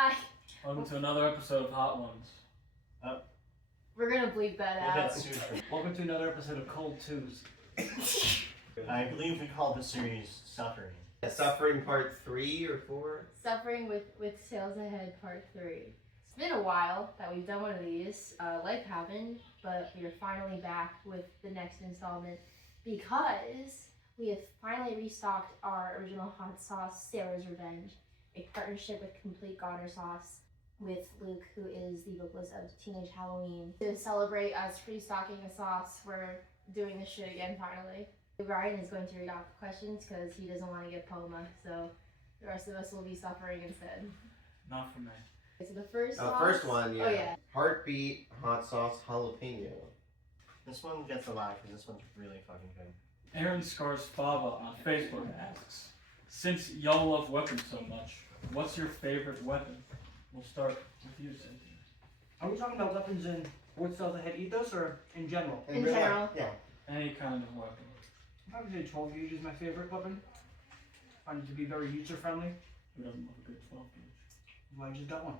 Hi. Welcome to another episode of Hot Ones. We're gonna bleep that out. Welcome to another episode of Cold Twos. I believe we called this series Suffering. Suffering Part 3 or 4? Suffering with Sales Ahead Part 3. It's been a while that we've done one of these. Life happened, but we are finally back with the next installment because we have finally restocked our original hot sauce, Sarah's Revenge, a partnership with Complete Goner Sauce with Luke, who is the vocalist of Teenage Halloween. To celebrate us restocking the sauce, we're doing this shit again finally. Ryan is going to read off the questions because he doesn't want to get POMA, so the rest of us will be suffering instead. Not for me. So the first sauce, First one, yeah. Oh yeah. Heartbeat hot sauce jalapeno. This one gets a lot because this one's really fucking good. Aaron Scarsfava on Facebook asks, since y'all love weapons so much, what's your favorite weapon? We'll start with you, Cynthia. Are we talking about weapons in What Sells Ahead Ethos or in general? In general. Yeah. Any kind of weapon. I would say 12 gauge is my favorite weapon. I find it to be very user friendly. Who doesn't love a good 12 gauge? Well, I just got one.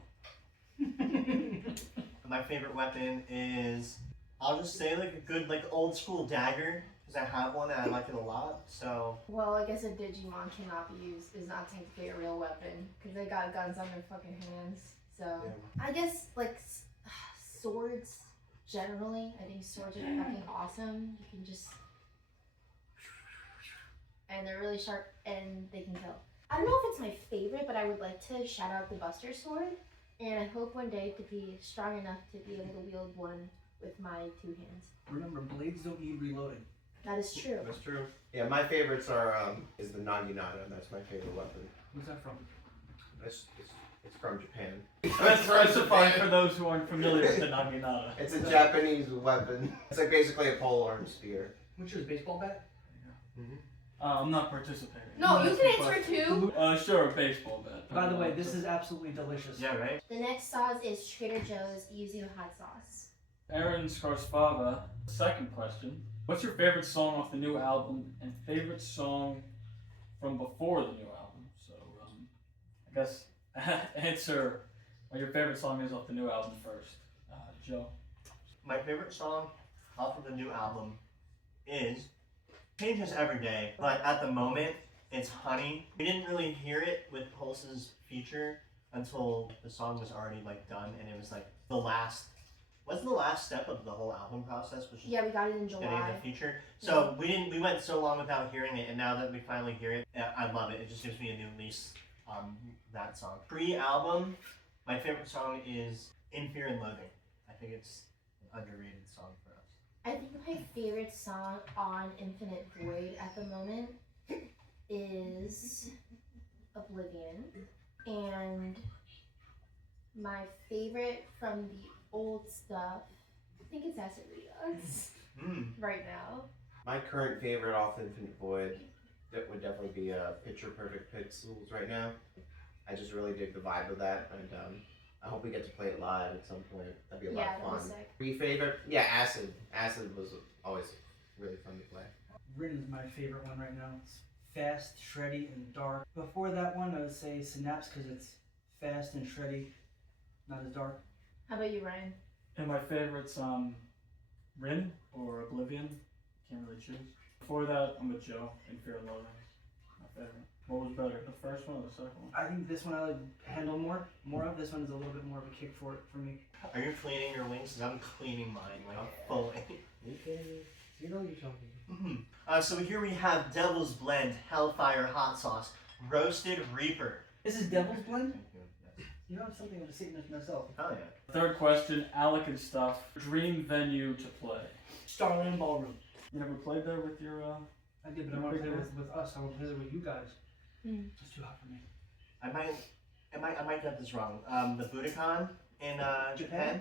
My favorite weapon is, I'll just say like a good like old school dagger because I have one and I like it a lot. So Well, I guess a Digimon cannot be used. Is not technically a real weapon because they got guns on their fucking hands. So I guess like swords generally. I think swords are fucking awesome. You can just and they're really sharp and they can kill. I don't know if it's my favorite, but I would like to shout out the Buster Sword, and I hope one day to be strong enough to be able to wield one with my two hands. Remember, blades don't need reloading. That is true. That's true. Yeah, my favorites are is the Naginata. That's my favorite weapon. Where's that from? It's from Japan. Let's specify for those who aren't familiar with the Naginata. It's a Japanese weapon. It's like basically a polearm spear. Which is baseball bat? I'm not participating. No, you That's can the answer question. too. Sure, baseball bat. By the way, this is absolutely delicious. yeah, right. The next sauce is Trader Joe's Yuzu hot sauce. Aaron Scarsfava, second question. What's your favorite song off the new album and favorite song from before the new album? So, I guess answer what your favorite song is off the new album first. Joe. My favorite song off of the new album is changes every day, but at the moment it's Honey. We didn't really hear it with Pulse's feature until the song was already like done, and it was like the last step of the whole album process, which is Yeah, we got it in getting July. the feature. So we went so long without hearing it, and now that we finally hear it, I love it. It just gives me a new lease on that song. Pre-album, my favorite song is In Fear and Loathing. I think it's an underrated song for us. I think my favorite song on Infinite Void at the moment is Oblivion. And my favorite from the old stuff, I think it's Acid Redux right now. My current favorite off Infinite Void, that would definitely be Picture Perfect Pixels right now. I just really dig the vibe of that, and I hope we get to play it live at some point. That'd be a lot Yeah, of that'd fun. be sick. Your favorite? Yeah, Acid. Acid was always really fun to play. Rin is my favorite one right now. It's fast, shreddy, and dark. Before that one, I would say Synapse because it's fast and shreddy, not as dark. How about you, Ryan? And my favorites, Rin or Oblivion. Can't really choose. Before that, I'm with Joe in Fear and Loathing. My favorite. What was better, the first one or the second one? I think this one I would handle more of. This one is a little bit more of a kick for me. Are you cleaning your wings? Because I'm cleaning mine like fully. You know you're talking. So here we have Devil's Blend Hellfire Hot Sauce Roasted Reaper. This is Devil's Blend? Thank you. Yes. You know, I'm something of a Satanist myself. Oh yeah. Third question, Alec and stuff. Dream venue to play. Starland Ballroom. You never played there with your, I did, but I want to play with us. I want to play with you guys. It's too hot for me. I might get this wrong. The Budokan in Japan.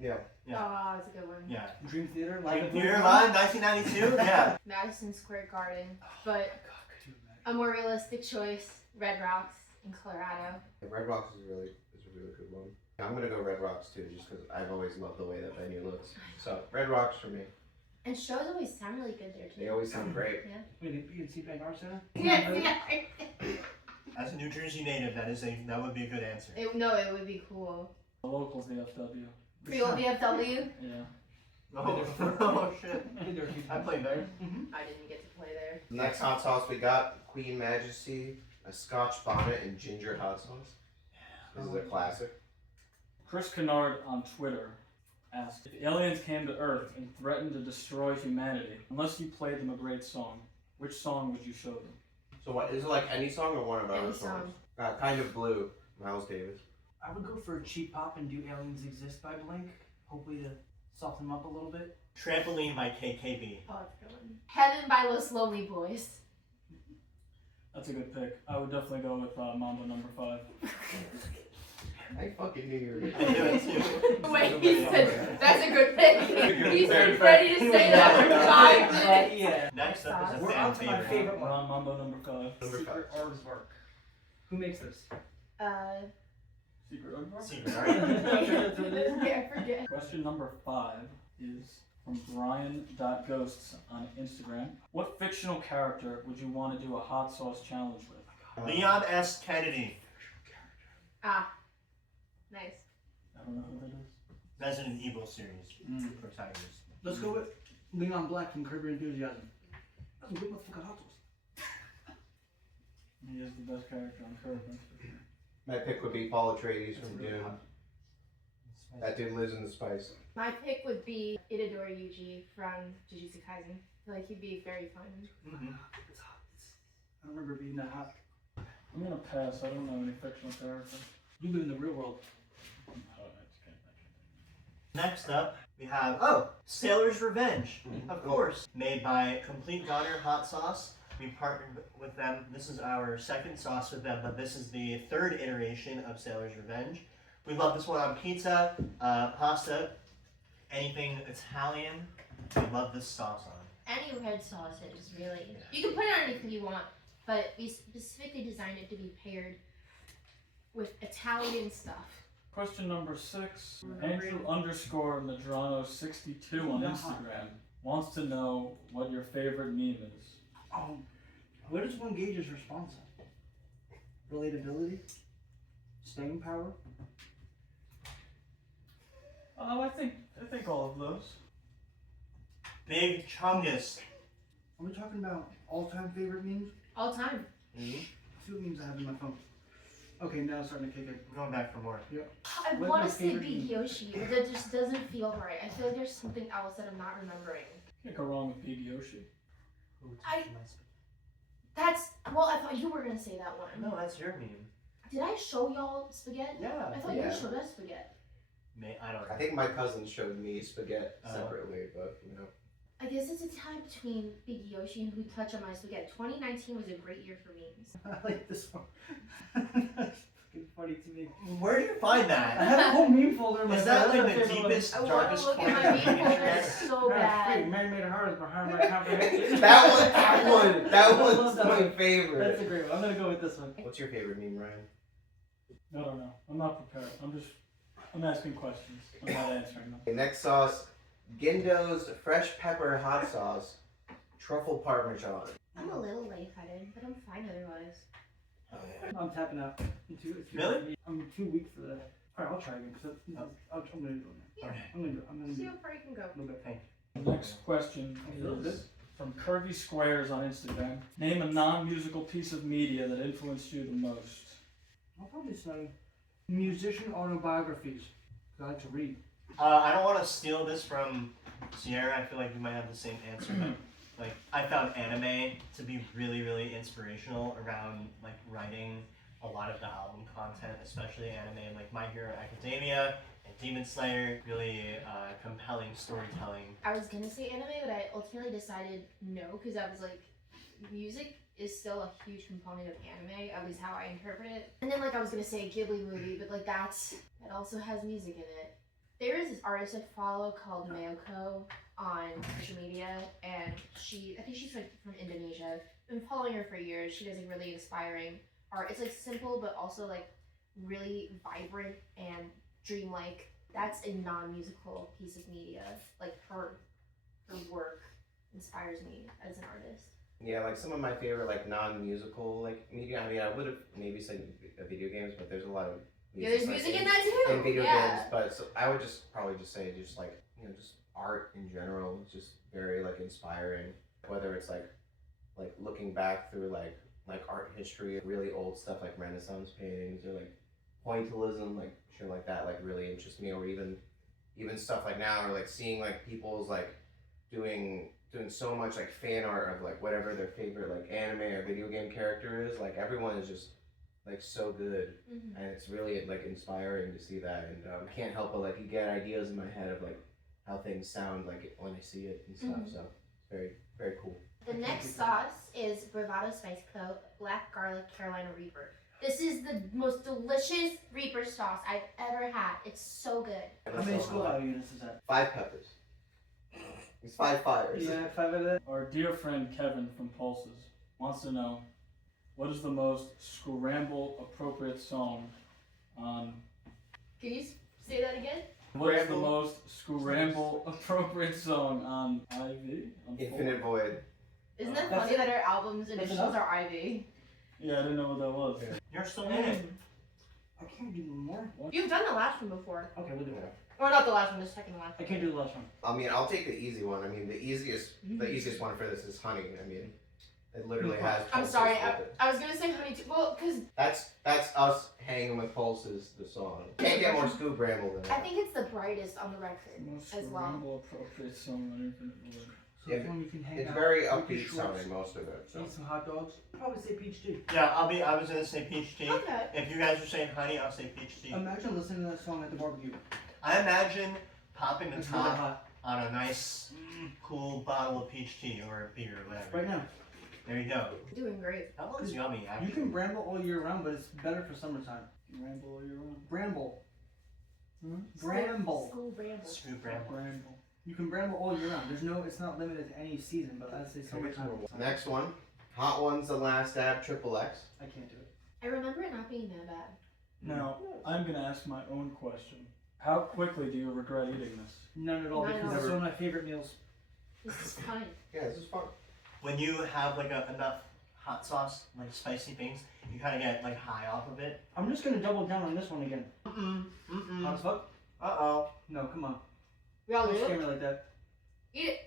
Yeah. Yeah. Oh, that's a good one. Yeah. Dream Theater, live Dream at Theater Budokan? Live, 1992. Yeah. Madison Square Garden, but God, could you imagine? a more realistic choice, Red Rocks in Colorado. Red Rocks is a really good one. I'm gonna go Red Rocks too, just because I've always loved the way that venue looks. So Red Rocks for me. And shows always sound really good there too. They always sound great. Wait, you can see Bank Art Center? Yeah. As a New Jersey native, that would be a good answer. It would be cool. The local VFW. Creole VFW. Yeah. Oh shit! Been there a few I times. played there. I didn't get to play there. Next hot sauce we got Queen Majesty, a Scotch bonnet, and ginger hot sauce. This is a classic. Chris Kennard on Twitter asked, if aliens came to Earth and threatened to destroy humanity, unless you played them a great song, which song would you show them? So what is it, like any song or one of our Any own songs? Kind of Blue, Miles Davis. I would go for Cheap Pop and do Aliens Exist by Blink. Hopefully to soften them up a little bit. Trampoline by KKB. Oh, it's a good one. Heaven by Los Lonely Boys. That's a good pick. I would definitely go with Mambo number 5. I fucking knew you were I knew it too. Wait, he said that's a good pick. He's Very ready to say that for 5 minutes. Yeah. Next up is a We're fan on to my favorite. favorite We're one. on Mambo number 5. Number Secret Aardvark. Who makes this? Secret Aardvark? Secret art. I forget. Question number 5 is from Brian.ghosts on Instagram. What fictional character would you want to do a hot sauce challenge with? Leon S. Kennedy. Ah, nice. I don't know who that is. Resident Evil series Mm. for Tigers. Let's go with Leon Black from Curb Your Enthusiasm. That's a good motherfucking hot sauce. He is the best character on Curb. My pick would be Paul Atreides from Dune. That dude lives in the spice. My pick would be Itadori Yuji from Jujutsu Kaisen. I feel like he'd be very fun. Mm-hmm. It's hot. I don't remember being that hot. I'm gonna pass. I don't know any fictional character. You live in the real world. Next up, we have Sailor's Revenge, of course, made by Complete Goddard Hot Sauce. We partnered with them. This is our second sauce with them, but this is the third iteration of Sailor's Revenge. We love this one on pizza, pasta, anything Italian. We love this sauce on. Any red sauces, really. You can put it on anything you want, but we specifically designed it to be paired with Italian stuff. Question number 6. Andrew_Madrano62 on Instagram wants to know what your favorite meme is. Where does one gauge his response at? Relatability? Staying power? I think all of those. Big Chungus. Are we talking about all-time favorite memes? All time. See what memes I have in my phone. Okay, now it's starting to kick in. I'm going back for more. I What's want my to say favorite Big meme? Yoshi, but that just doesn't feel right. I feel like there's something else that I'm not remembering. Can't go wrong with Big Yoshi. That's, well, I thought you were going to say that one. No, that's your meme. Did I show y'all spaghetti? Yeah. I thought Yeah. you showed us spaghetti. I don't know. I think my cousin showed me spaghetti Oh. separately, but you know. I guess it's a tie between Big Yoshi and Who Touched on My Spaghetti. 2019 was a great year for memes. I like this one. That's fucking funny to me. Where do you find I that? have a whole meme folder in my Is that phone. like That's the my favorite deepest, I want to darkest look corner at of my the meme folder internet? so one. bad. Man-made heart behind my comprehension. That was I love my That's favorite. a great one. I'm gonna go with this one. What's your favorite meme, Ryan? I don't know. I'm not prepared. I'm asking questions. I'm not answering them. Okay, next sauce, Gindo's fresh pepper hot sauce, truffle parmesan. I'm a little lightheaded, but I'm fine otherwise. I'm tapping out. Really? I'm too weak for that. Alright, I'll try again. Cause I'm gonna do it. Yeah. I'm gonna do it. I'm gonna See do how it. far you can go. A little bit. Thank The next question is from Curvy Squares on Instagram. Name a non-musical piece of media that influenced you the most. I'll probably say musician autobiographies. 'Cause I like to read. I don't want to steal this from Sierra. I feel like we might have the same answer, but like I found anime to be really, really inspirational around like writing a lot of the album content, especially anime like My Hero Academia and Demon Slayer. Really compelling storytelling. I was gonna say anime, but I ultimately decided no, because I was like, music is still a huge component of anime, at least how I interpret it. And then like I was gonna say a Ghibli movie, but like that also has music in it. There is this artist I follow called Mayoko on social media, and I think she's like from Indonesia. Been following her for years. She does like really inspiring art. It's like simple, but also like really vibrant and dreamlike. That's a non-musical piece of media. Like her work inspires me as an artist. Yeah, like some of my favorite like non-musical like media. I mean, I would have maybe said video games, but there's a lot of Yeah, there's like, music in that too. in video yeah. games. But so I would just probably just say just like just art in general. It's just very like inspiring. Whether it's like looking back through like art history, really old stuff like Renaissance paintings or like pointillism, like shit like that, like really interests me. Or even stuff like now, or like seeing like people's like doing so much like fan art of like whatever their favorite like anime or video game character is. Like everyone is just like so good, and it's really like inspiring to see that. And I can't help but like you get ideas in my head of like how things sound like when I see it and stuff. So very very cool. The next sauce is Bravado Spice Co. Black Garlic Carolina Reaper. This is the most delicious Reaper sauce I've ever had. It's so good. How many school value units is that? 5 peppers. It's 5 fires. Yeah, 5 of that. Our dear friend Kevin from Pulses wants to know, what is the most scramble appropriate song on... Can you say that again? What is the most scramble appropriate song on IV? On Infinite four? Void. Isn't that That's funny it? that our album's That's initials enough? are Ivy? Yeah, I didn't know what that was. You're still in it. I can't do more. You've done the last one before. Okay, we'll do it. Or not the last one, the second one. I can't do the last one. I mean, I'll take the easy one. I mean, the easiest one for this is honey. I mean, it literally has. I'm Pulses sorry, with it. I was gonna say honey too. Well, because That's us hanging with Pulses, the song. Can't get more Scoop Bramble than I that. think it's the brightest on the record Most as well. scramble appropriate song on Infinite Void. So Yeah, if one you can hang It's out, very eat your upbeat shorts, sounding, most of it. So. Eat some hot dogs. Probably say peach tea. Yeah, I was gonna say peach tea. Okay. If you guys are saying honey, I'll say peach tea. Imagine listening to that song at the barbecue. I imagine popping the It's really top hot. on a nice, cool bottle of peach tea or a beer or whatever. Right now. There you go. Doing great. That one's yummy, actually. You can bramble all year round, but it's better for summertime. Ramble all year round. Bramble. Bramble. School bramble. Scoop bramble. Ramble. You can bramble all year round. It's not limited to any season, but I'd say summertime. Next one. Hot Ones, The Last Dab, Triple X. I can't do it. I remember it not being that bad. Now, I'm gonna ask my own question. How quickly do you regret eating this? None at all, None at because all. it's one of my favorite meals. This is fine. Yeah, this is fun. When you have like enough hot sauce, like spicy things, you kind of get like high off of it. I'm just gonna double down on this one again. Hot Mm-mm. as fuck? Uh-oh. No, come on. Y'all Don't do scare it? me like that. Eat it.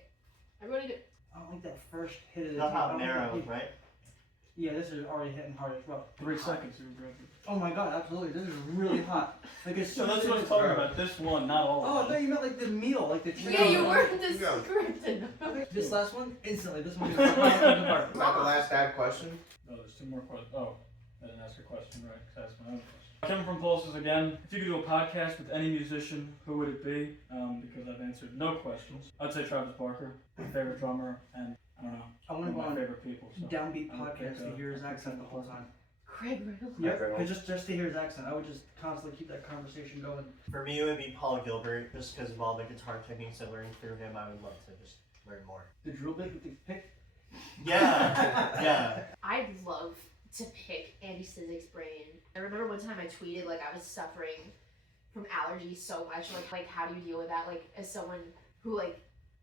Everybody do it. I don't like that first hit of the The I don't like habanero, that- right? Yeah, this is already hitting hard as well. 3 seconds, you regret it. Oh my god, absolutely. This is really hot. Like as So soon that's as what it I'm is- talking about. This one, not all Oh, I of thought them. you meant like the meal, like the Yeah, you were. weren't the Yeah. script. This last one, instantly. This one is right off the bar. Not the last dab question. No, there's 2 more questions. Oh, I didn't ask a question, right? Because I asked my own question. Kevin from Pulses again. If you could do a podcast with any musician, who would it be? Because I've answered no questions. I'd say Travis Barker, my favorite drummer, and I don't know, I one want of to go my on favorite people. So. downbeat I would podcast pick, to hear his accent the whole time. Craig Reynolds. Yep, Reynolds. just to hear his accent, I would just constantly keep that conversation going. For me, it would be Paul Gilbert, just because of all the guitar techniques I learned through him. I would love to just learn more. The drill bit with the pick. Yeah, yeah. I'd love to pick Andy Sizek's brain. I remember one time I tweeted like I was suffering from allergies so much. Like how do you deal with that? Like as someone who like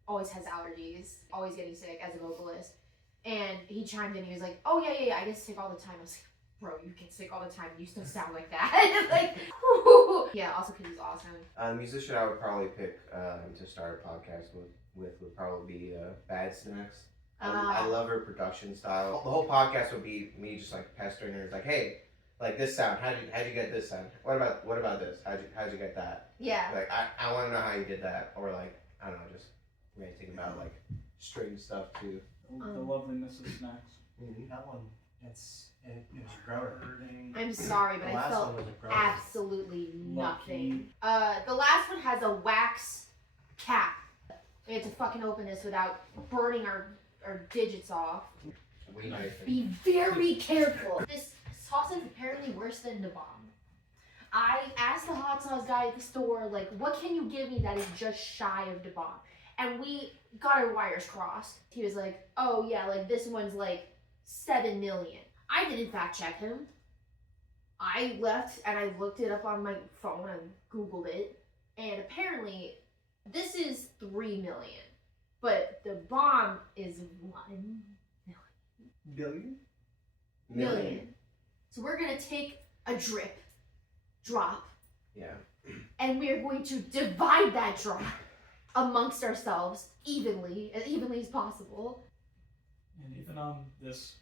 always has allergies, always getting sick as a vocalist. And he chimed in. He was like, "Oh yeah, I get sick all the time." I was like, "Bro, you get sick all the time. You still sound like that." Like, yeah. Also, because he's awesome. The musician I would probably pick to start a podcast with would probably be Bad Snacks. I love her production style. The whole podcast would be me just like pestering her. It's like, hey, like this sound. How'd you get this sound? What about this? How'd you get that? Yeah. Like I want to know how you did that, or like I don't know, just ranting about like string stuff too. The loveliness of snacks. That one, it was grower. I'm sorry, but The I last felt one was a grower. absolutely Lucky. nothing. The last one has a wax cap. We had to fucking open this without burning our digits off. We might think. Be very careful. This sauce is apparently worse than the bomb. I asked the hot sauce guy at the store, like, what can you give me that is just shy of the bomb? And we got our wires crossed. He was like, oh yeah, like this one's like 7 million. I didn't fact check him. I left and I looked it up on my phone and Googled it. And apparently this is 3 million. But the bomb is 1 million. Billion? million. So we're gonna take a drop, Yeah. and we are going to divide that drop amongst ourselves evenly, as evenly as possible. And even on this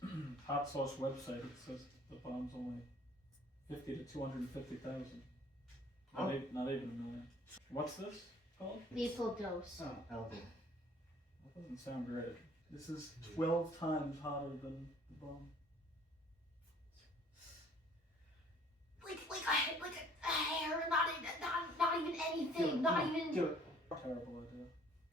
hot sauce website, it says the bomb's only 50 to 250,000. Oh. Not even a million. What's this called? Lethal dose. Oh. Alvin. That doesn't sound great. This is 12 times hotter than the bomb. Like a hair, not even anything, not even. Do it. Terrible idea.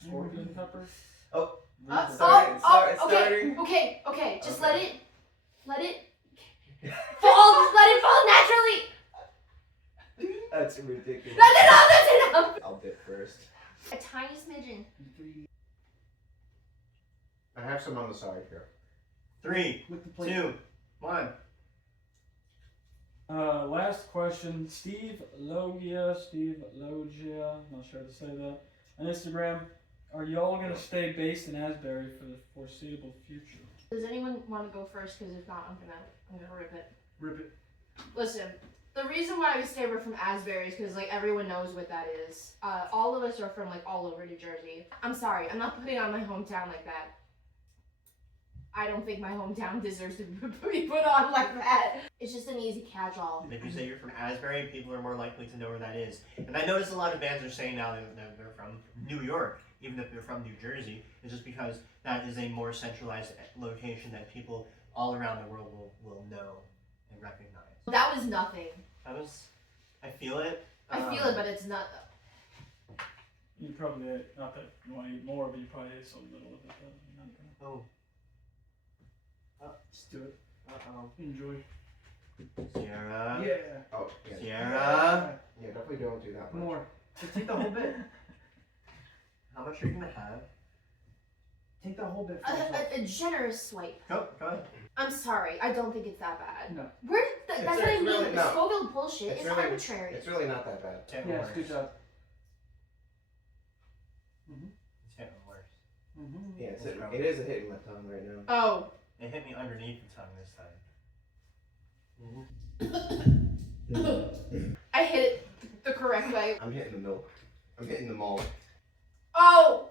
Scorpion pepper? Oh. Reaper. Starting. Okay, just Okay. let it fall, let it fall naturally. That's ridiculous. That's enough. I'll dip first. A tiny smidgen. 3 I have some on the side here. 3, with the plate. 2, 1. Last question. Steve Logia, not sure how to say that, on Instagram. Are y'all gonna stay based in Asbury for the foreseeable future? Does anyone want to go first? Because if not, I'm gonna rip it. Rip it. Listen, the reason why we stay from Asbury is because like everyone knows what that is. All of us are from like all over New Jersey. I'm sorry, I'm not putting on my hometown like that. I don't think my hometown deserves to be put on like that. It's just an easy catch-all. If you say you're from Asbury, people are more likely to know where that is. And I notice a lot of bands are saying now that they're from New York, even if they're from New Jersey. It's just because that is a more centralized location that people all around the world will know and recognize. That was nothing. I feel it. I feel it, but it's not. You probably ate, not that you want to eat more, but you probably ate so little of it. That you're not gonna- Oh. Just do it. Uh-oh. Enjoy. Sierra. Yeah. Oh, yeah. Sierra. Yeah, definitely don't do that much. More. Just take the whole bit. How much are you gonna have? Take the whole bit for yourself. A generous swipe. Go ahead. I'm sorry, I don't think it's that bad. No. That's It's what I mean. really The not. Scoville bullshit It's is really- arbitrary. It's really not that bad. It's getting Yes, worse. good job. It's getting worse. Mm-hmm. Yeah, it is hitting my tongue right now. Oh. It hit me underneath the tongue this time. I hit it the correct way. I'm hitting the milk. I'm hitting the malt. Oh!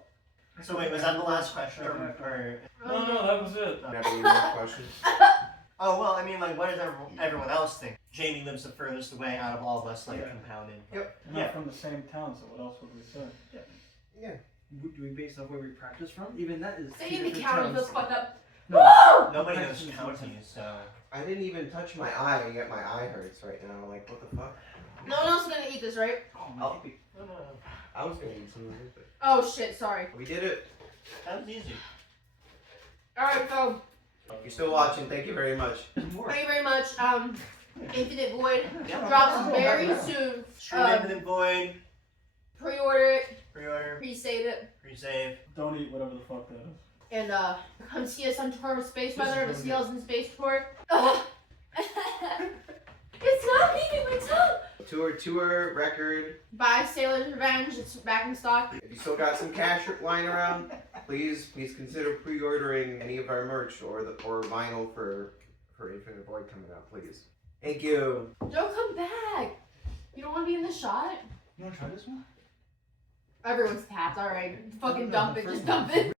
So wait, was that the last question? Or No, that was it. Have any more questions? oh well, I mean, like, what does everyone else think? Jamie lives the furthest away out of all of us, like Yeah. compounded. Yep. We're not from the same town, so what else would we say? Yeah. Do we base off where we practice from? Even that is. Say two in the different county towns. feels fucked up. No. Woo! Nobody knows Practice is counties, so. I didn't even touch my eye, and yet my eye hurts right now. Like, what the fuck? No one else is gonna eat this, right? Oh, my baby. No. I was gonna eat some of it, but Oh shit, sorry. we did it. That was easy. Alright, so If you're still watching, thank you very much. There's more. thank you very much. Infinite Void Yeah. drops very soon. True Infinite Void. Pre-order it, Pre-order. pre-save it, Pre-save. Don't eat whatever the fuck that is. and come see us on tour with Space This is Weather, the really Seals in Space Tour. Ugh. It's not leaving my tongue. Tour record. Buy Sailor's Revenge, it's back in stock. If you still got some cash lying around, please consider pre-ordering any of our merch or vinyl for Infinite Void coming out, please. Thank you. Don't come back. You don't want to be in the shot? You wanna try this one? Everyone's tapped, alright. Fucking No, dump the it, first just one. dump it.